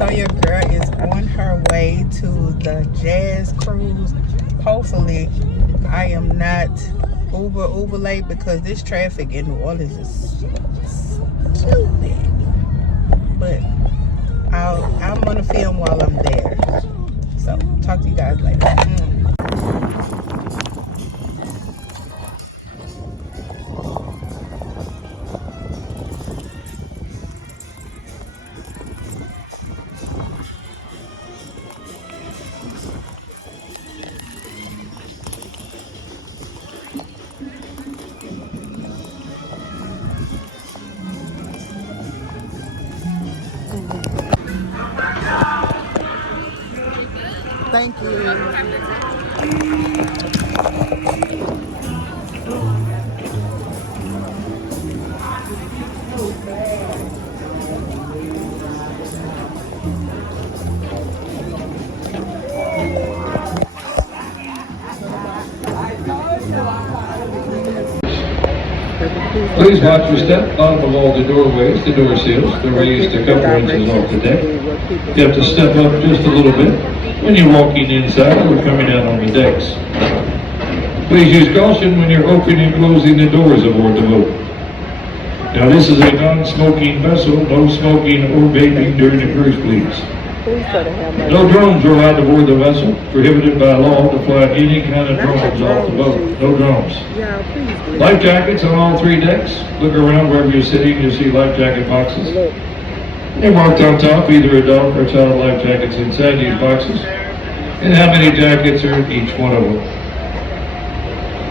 So your girl is on her way to the jazz cruise. Hopefully, I am not uber late because this traffic in New Orleans is stupid. But I'm gonna film while I'm there. So talk to you guys later. Thank you. Please watch your step. Bottom of all the doorways, the door seals, they're raised a couple inches off the deck. You have to step up just a little bit when you're walking inside or coming out on the decks. Please use caution when you're opening and closing the doors aboard the boat. Now this is a non-smoking vessel, no smoking or vaping during the cruise, please. No drones are allowed to board the vessel, prohibited by law to fly any kind of drones off the boat. No drones. Life jackets on all three decks. Look around wherever you're sitting, you'll see life jacket boxes. They're marked on top, either adult or child life jackets inside these boxes, and how many jackets are in each one of them.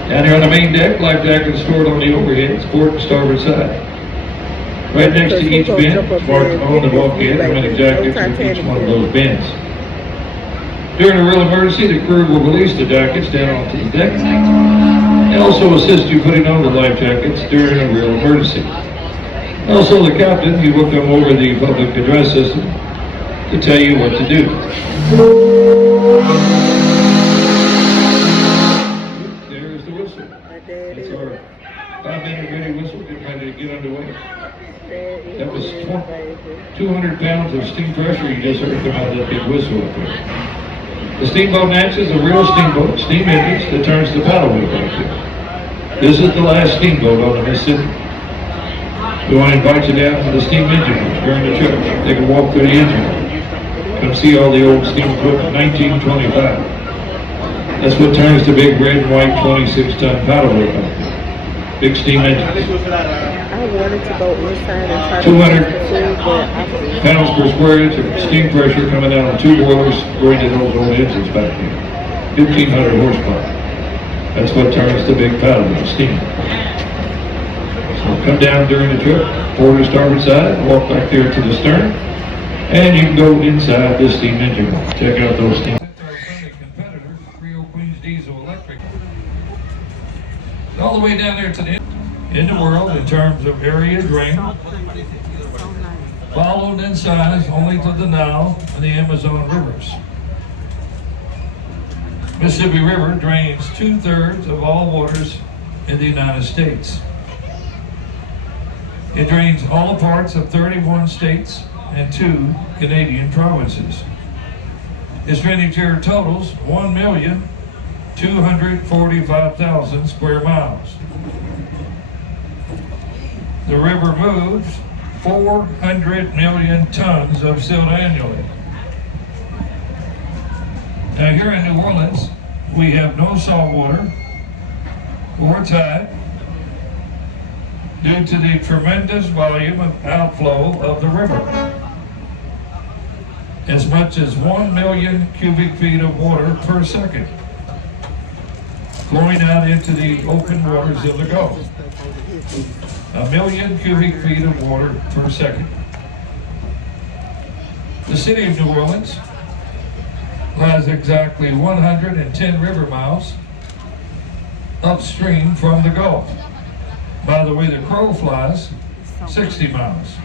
Down here on the main deck, life jackets stored on the overheads, port and starboard side. Right next to each bin, marked on the bulkhead, how many jackets are in each one of those bins. During a real emergency, the crew will release the jackets down onto the deck and also assist you putting on the life jackets during a real emergency. Also, the captain, he will come over the public address system to tell you what to do. There's the whistle. That's our 5-minute ready whistle, getting ready to get underway. That was 200 pounds of steam pressure you just heard come out of that big whistle up there. The Steamboat Natchez is a real steamboat, steam engines that turns the paddle wheel back there. This is the last steamboat on the Mississippi. We want to invite you down to the steam engine room during the trip. Take a walk through the engine room. Come see all the old steam equipment, 1925. That's what turns the big red and white 26-ton paddle wheel back there. Big steam engines. I wanted to go inside and try 200 pounds per square inch of steam pressure coming out of two boilers going to those old engines back there. 1,500 horsepower. That's what turns the big paddle wheel, steam. So come down during the trip, port or starboard side, walk back there to the stern, and you can go inside this steam engine room. Check out those steam. All the way down there to the end in the world in terms of area drained, followed in size only to the Nile and the Amazon rivers. Mississippi River drains 2/3 of all waters in the United States. It drains all parts of 31 states and 2 Canadian provinces. Its drainage area totals 1,245,000 square miles. The river moves 400 million tons of silt annually. Now here in New Orleans, we have no salt water or tide due to the tremendous volume of outflow of the river. As much as 1 million cubic feet of water per second flowing out into the open waters of the Gulf. 1 million cubic feet of water per second. The city of New Orleans lies exactly 110 river miles upstream from the Gulf. By the way the crow flies, 60 miles.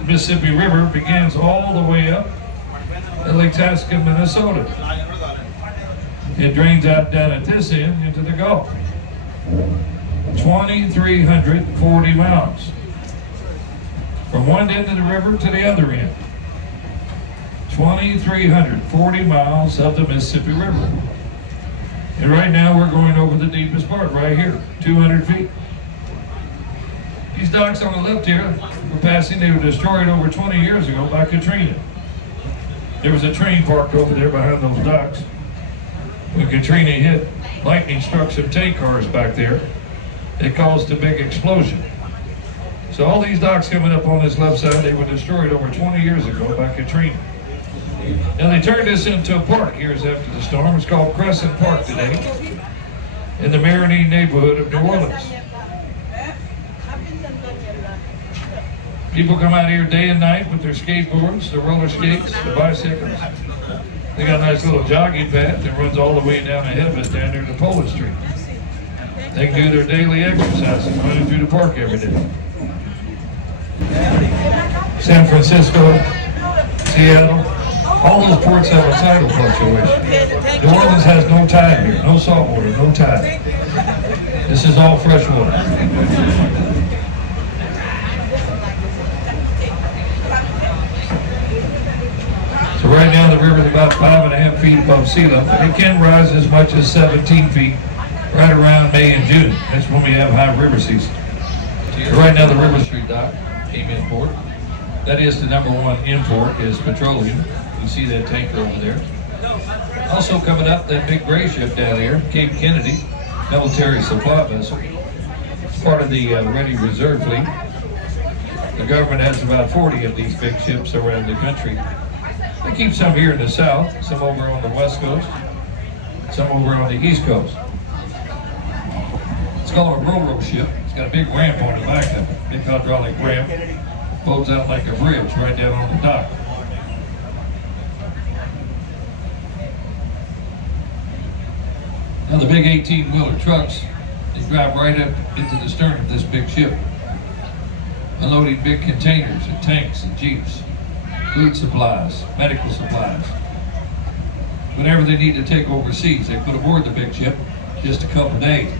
The Mississippi River begins all the way up at Lake Tascan, Minnesota. It drains out down at this end into the Gulf. 2,340 miles. from one end of the river to the other end. 2,340 miles of the Mississippi River. And right now we're going over the deepest part right here, 200 feet. These docks on the left here were passing. They were destroyed over 20 years ago by Katrina. There was a train parked over there behind those docks. When Katrina hit, lightning struck some tank cars back there. It caused a big explosion. So all these docks coming up on this left side, they were destroyed over 20 years ago by Katrina. Now they turned this into a park years after the storm. It's called Crescent Park today in the Marinine neighborhood of New Orleans. People come out here day and night with their skateboards, their roller skates, their bicycles. They got a nice little jogging path that runs all the way down ahead of us down there to Poland Street. They can do their daily exercises running through the park every day. San Francisco, Seattle, all those ports have a tidal fluctuation. New Orleans has no tide here, no salt water, no tide. This is all fresh water. So right now the river is about 5.5 feet above sea level. It can rise as much as 17 feet right around May and June. That's when we have high river season. So right now the River Street dock came in port. That is the #1 import is petroleum. You see that tanker over there. Also coming up, that big gray ship down there, Cape Kennedy, military supply vessel. It's part of the Ready Reserve Fleet. The government has about 40 of these big ships around the country. They keep some here in the south, some over on the west coast, some over on the east coast. It's called a ro-ro ship. It's got a big ramp on the back of it, big hydraulic ramp. Floats out like a bridge right down on the dock. Now the big 18-wheeler trucks, they drive right up into the stern of this big ship, unloading big containers and tanks and jeeps, food supplies, medical supplies. Whenever they need to take overseas, they put aboard the big ship just a couple days.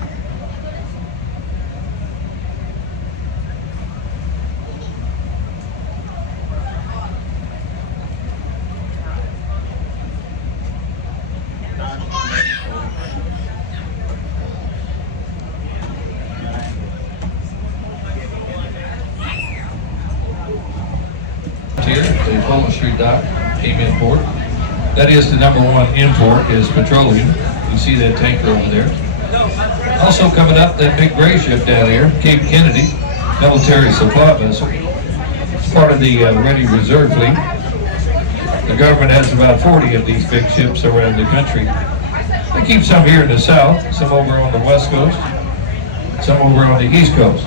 Here, the Poland Street dock came in port. That is the #1 import is petroleum. You see that tanker over there. Also coming up, that big gray ship down there, Cape Kennedy, military supply vessel. It's part of the Ready Reserve Fleet. The government has about 40 of these big ships around the country. They keep some here in the south, some over on the west coast, some over on the east coast.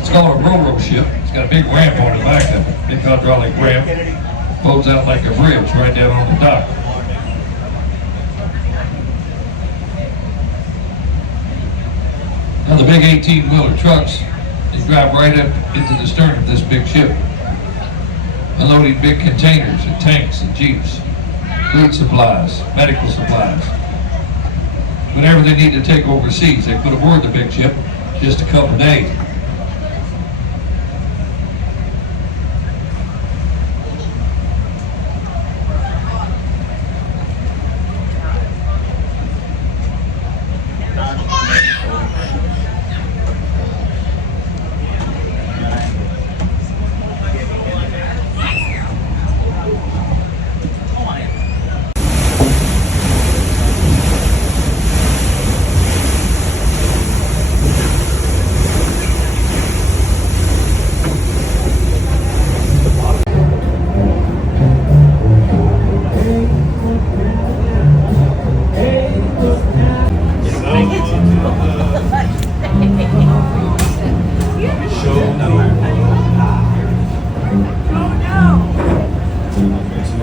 It's called a ro-ro ship. It's got a big ramp on the back of it, big hydraulic ramp. Floats out like a bridge right down on the dock. Now the big 18-wheeler trucks, they drive right up into the stern of this big ship, unloading big containers and tanks and jeeps, food supplies, medical supplies. Whenever they need to take overseas, they put aboard the big ship just a couple days.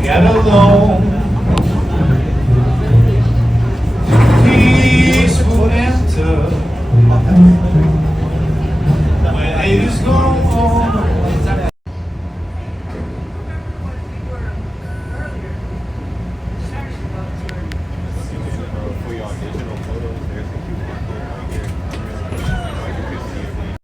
Get along, peaceful enter, when it is gone. For your digital photos, there's a QR code right here. You can see it.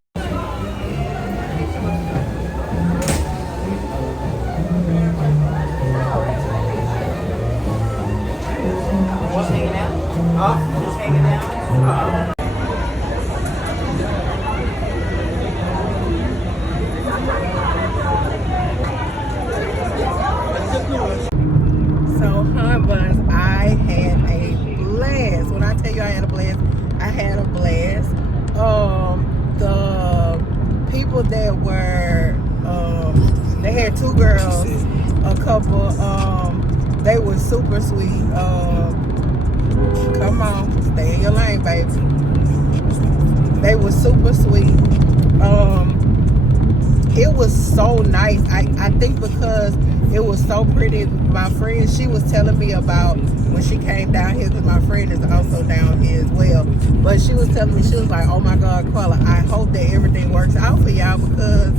were they had two girls, a couple. They were super sweet. Come on, stay in your lane, baby. They were super sweet. It was so nice. I think because it was so pretty. My friend, she was telling me about when she came down here, because my friend is also down here as well. But she was telling me, she was like, oh my God, Carla, I hope that everything works out for y'all, because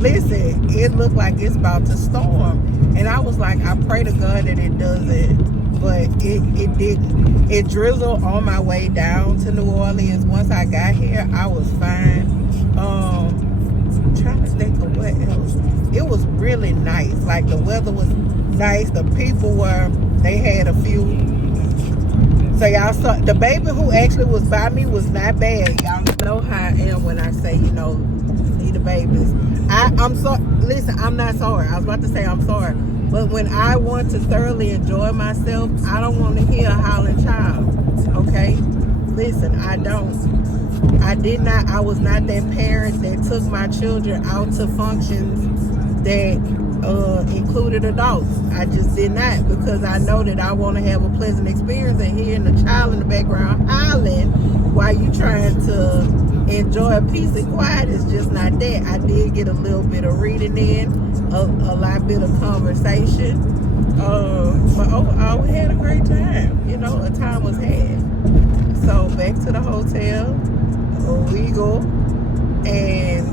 listen, it looked like it's about to storm. And I was like, I pray to God that it doesn't. But it didn't. It drizzled on my way down to New Orleans. Once I got here, I was fine. I'm trying to think of what else. It was really nice. Like, the weather was nice. The people were, they had a few. So y'all saw, the baby who actually was by me was not bad. Y'all know how I am when I say, you know, see the babies. I'm sorry. Listen, I'm not sorry. I was about to say I'm sorry. But when I want to thoroughly enjoy myself, I don't want to hear a howling child. Okay? Listen, I don't. I was not that parent that took my children out to functions that included adults. I just did not, because I know that I want to have a pleasant experience, and hearing the child in the background howling while you trying to enjoy a peace and quiet is just not that. I did get a little bit of reading in, a lot bit of conversation, but overall we had a great time. You know, a time was had. So back to the hotel, we go, and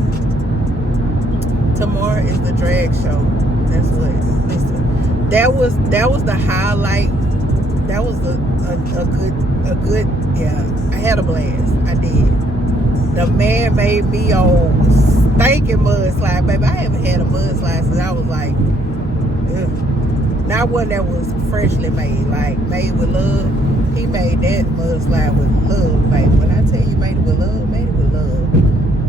tomorrow is the drag show. That's what. Listen, that was the highlight. That was a good. Yeah, I had a blast. I did. The man made me old stinking mudslide, baby. I haven't had a mudslide since I was like, ugh. Not one that was freshly made, like made with love. He made that mudslide with love, baby. When I tell you made it with love, made it with love.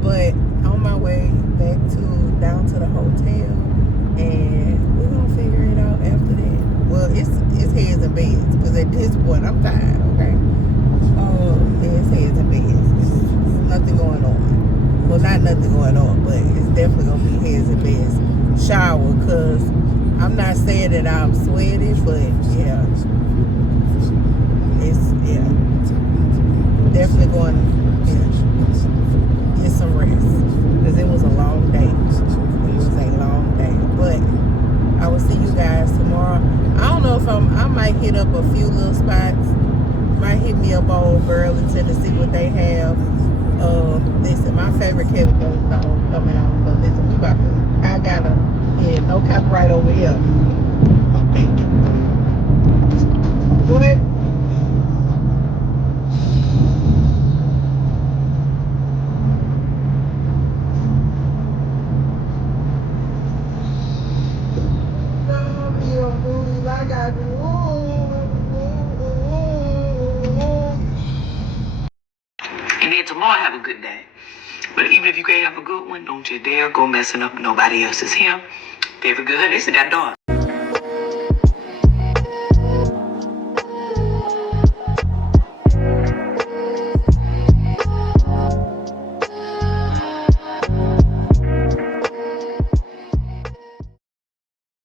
But on my way back down to the hotel, and we're gonna figure it out after that. Well, it's heads and beds, because at this point I'm tired. Okay. It's heads and beds. There's nothing going on. Well, not nothing going on, but it's definitely gonna be heads and beds. Shower, because I'm not saying that I'm sweaty, but yeah, definitely going to get some rest, because it was a long day. It was a long day, but I will see you guys tomorrow. I don't know if I might hit up a few little spots. Might hit me up Old Burlington to see what they have. Listen, my favorite Kevin song coming out. So listen, we about to. I gotta. Yeah, no copyright over here. What? I got And then tomorrow, have a good day. But even if you can't have a good one, don't you dare go messing up nobody else's hair. Very good. This is that dog.